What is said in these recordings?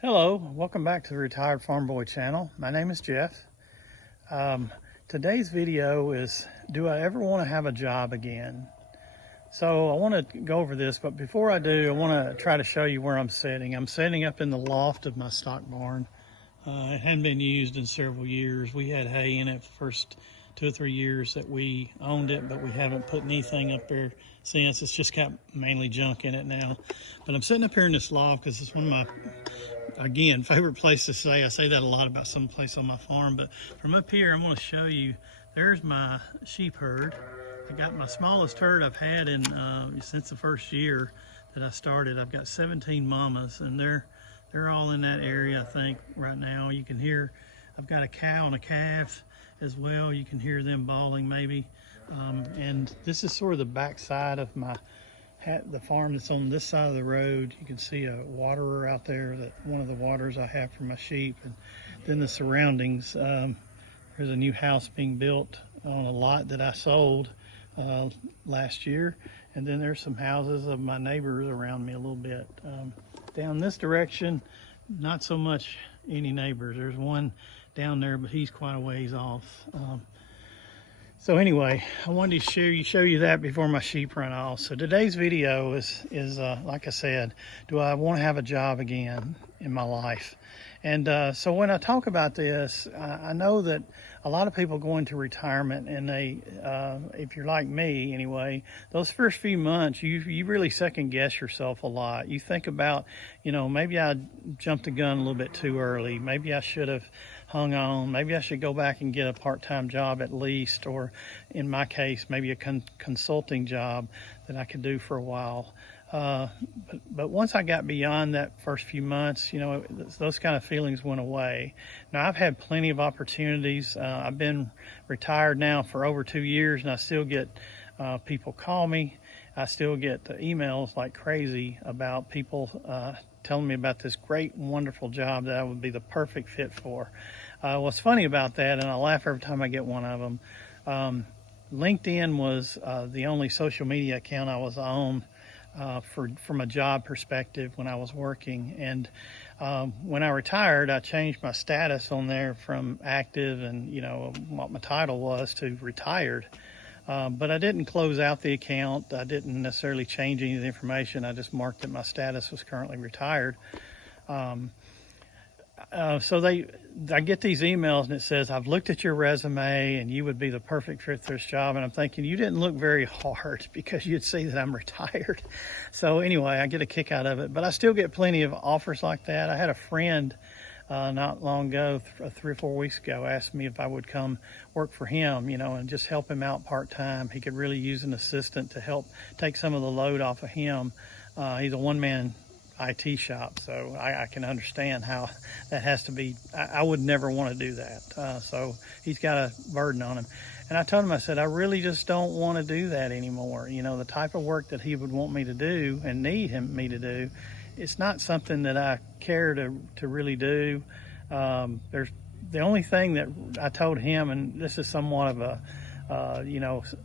Hello, welcome back to the Retired Farm Boy channel. My name is Jeff. Today's video is, do I ever want to have a job again? So I want to go over this, but before I do, I want to try to show you where I'm sitting. I'm sitting up in the loft of my stock barn. It hadn't been used in several years. We had hay in it the first 2 or 3 years that we owned it, but we haven't put anything up there since. It's just got mainly junk in it now. But I'm sitting up here in this loft because it's one of my, again, favorite place to stay. I say that a lot about some place on my farm, but from up here, I'm going to show you, there's my sheep herd. I got my smallest herd I've had in since the first year that I started. I've got 17 mamas, and they're all in that area, I think, right now. You can hear, I've got a cow and a calf as well. You can hear them bawling maybe. And this is sort of the back side of the farm that's on this side of the road. You can see a waterer out there, that one of the waters I have for my sheep. And then the surroundings, there's a new house being built on a lot that I sold last year. And then there's some houses of my neighbors around me a little bit. Down this direction, not so much any neighbors. There's one down there, but he's quite a ways off. So anyway, I wanted to show you that before my sheep run off. So today's video is like I said, do I want to have a job again in my life? And so when I talk about this, I know that a lot of people go into retirement, and they, if you're like me anyway, those first few months, you really second guess yourself a lot. You think about, maybe I jumped the gun a little bit too early. Maybe I should have hung on. Maybe I should go back and get a part-time job at least, or in my case, maybe a consulting job that I could do for a while. But once I got beyond that first few months, those kind of feelings went away. Now, I've had plenty of opportunities. I've been retired now for over 2 years, and I still get people call me. I still get emails like crazy about people telling me about this great, wonderful job that I would be the perfect fit for. What's funny about that, and I laugh every time I get one of them, LinkedIn was the only social media account I was on from a job perspective when I was working. And when I retired, I changed my status on there from active and what my title was to retired. But I didn't close out the account. I didn't necessarily change any of the information. I just marked that my status was currently retired. So I get these emails and it says, I've looked at your resume and you would be the perfect fit for this job. And I'm thinking, you didn't look very hard because you'd see that I'm retired. So anyway, I get a kick out of it, but I still get plenty of offers like that. I had a friend not long ago, 3 or 4 weeks ago, asked me if I would come work for him, and just help him out part-time. He could really use an assistant to help take some of the load off of him. He's a one-man IT shop, so I can understand how that has to be. I would never want to do that. So he's got a burden on him. And I told him, I said, I really just don't want to do that anymore. The type of work that he would want me to do and need me to do, it's not something that I care to really do. There's the only thing that I told him, and this is somewhat of a,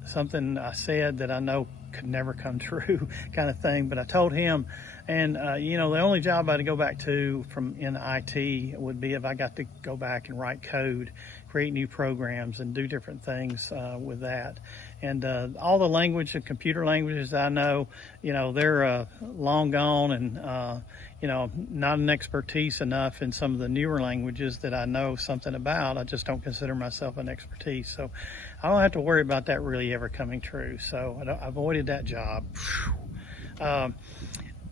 something I said that I know could never come true kind of thing, but I told him, and the only job I'd go back to in IT would be if I got to go back and write code, create new programs, and do different things with that. And all the language and computer languages I know, they're long gone, and not an expertise enough in some of the newer languages that I know something about. I just don't consider myself an expertise, so I don't have to worry about that really ever coming true. So I avoided that job.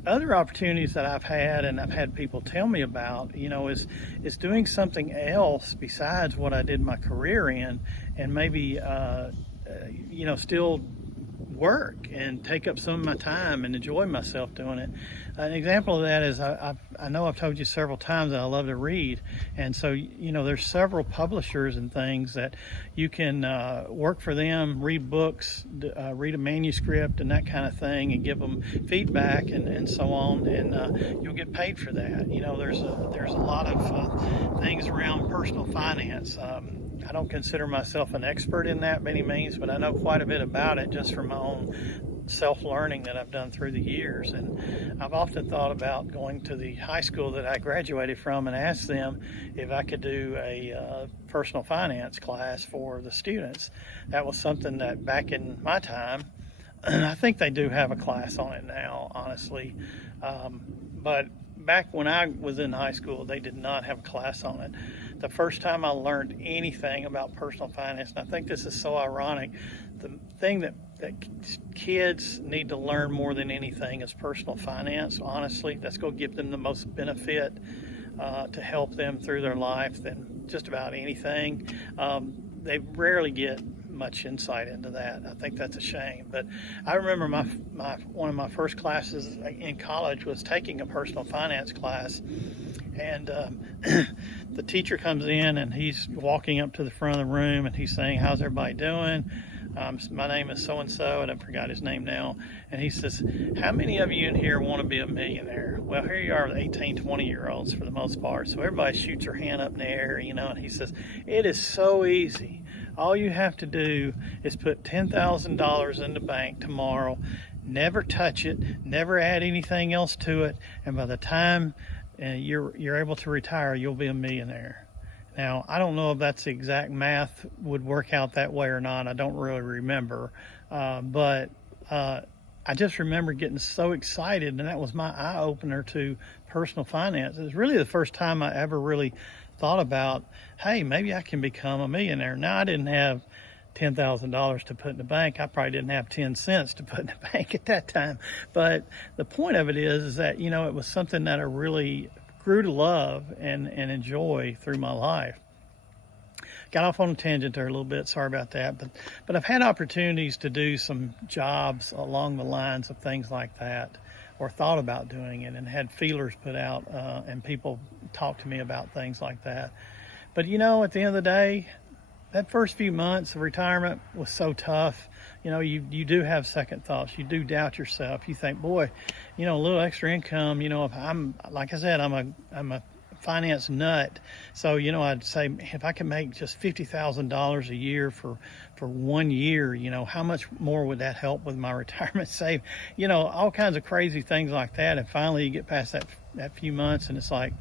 Other opportunities that I've had, and I've had people tell me about, is doing something else besides what I did my career in, and maybe still work and take up some of my time and enjoy myself doing it. An example of that is I know I've told you several times that I love to read, and so there's several publishers and things that you can work for them, read books, read a manuscript and that kind of thing, and give them feedback and so on, and you'll get paid for that. There's a lot of things around personal finance. I don't consider myself an expert in that by any means, but I know quite a bit about it just from my own self-learning that I've done through the years. And I've often thought about going to the high school that I graduated from and ask them if I could do a personal finance class for the students. That was something that back in my time, I think they do have a class on it now, honestly. But back when I was in high school, they did not have a class on it. The first time I learned anything about personal finance, and I think this is so ironic, the thing that kids need to learn more than anything is personal finance, honestly. That's going to give them the most benefit to help them through their life than just about anything. They rarely get much insight into that. I think that's a shame. But I remember one of my first classes in college was taking a personal finance class, and the teacher comes in and he's walking up to the front of the room and he's saying, "How's everybody doing? My name is so-and-so," and I forgot his name now. And he says, "How many of you in here want to be a millionaire?" Well, here you are, 18, 20-year-olds for the most part. So everybody shoots their hand up in the air, and he says, "It is so easy. All you have to do is put $10,000 in the bank tomorrow, never touch it, never add anything else to it, and by the time you're able to retire, you'll be a millionaire." Now, I don't know if that's the exact math would work out that way or not. I don't really remember. But I just remember getting so excited, and that was my eye-opener to personal finance. It was really the first time I ever really thought about, hey, maybe I can become a millionaire. Now, I didn't have $10,000 to put in the bank. I probably didn't have 10 cents to put in the bank at that time. But the point of it is that, it was something that I really grew to love and enjoy through my life. Got off on a tangent there a little bit, sorry about that, but I've had opportunities to do some jobs along the lines of things like that, or thought about doing it and had feelers put out, and people talk to me about things like that. But at the end of the day, that first few months of retirement was so tough. You do have second thoughts. You do doubt yourself. You think, boy, a little extra income, if I'm, like I said, I'm a finance nut. So, I'd say if I could make just $50,000 a year for 1 year, how much more would that help with my retirement save? All kinds of crazy things like that. And finally you get past that few months and it's like,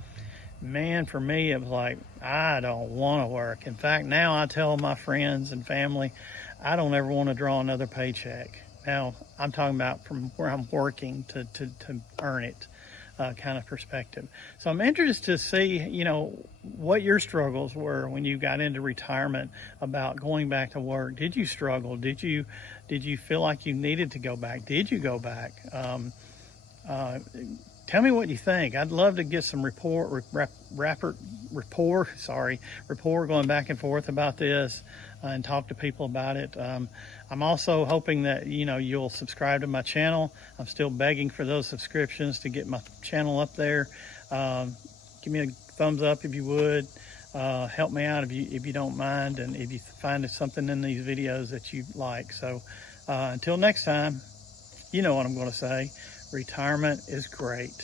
man, for me, it was like, I don't want to work. In fact, now I tell my friends and family, I don't ever want to draw another paycheck. Now, I'm talking about from where I'm working to earn it, kind of perspective. So I'm interested to see, what your struggles were when you got into retirement about going back to work. Did you struggle? Did you feel like you needed to go back? Did you go back? Tell me what you think. I'd love to get some rapport going back and forth about this and talk to people about it. I'm also hoping that, you'll subscribe to my channel. I'm still begging for those subscriptions to get my channel up there. Give me a thumbs up if you would. Help me out if you don't mind, and if you find something in these videos that you like. So until next time, you know what I'm going to say. Retirement is great.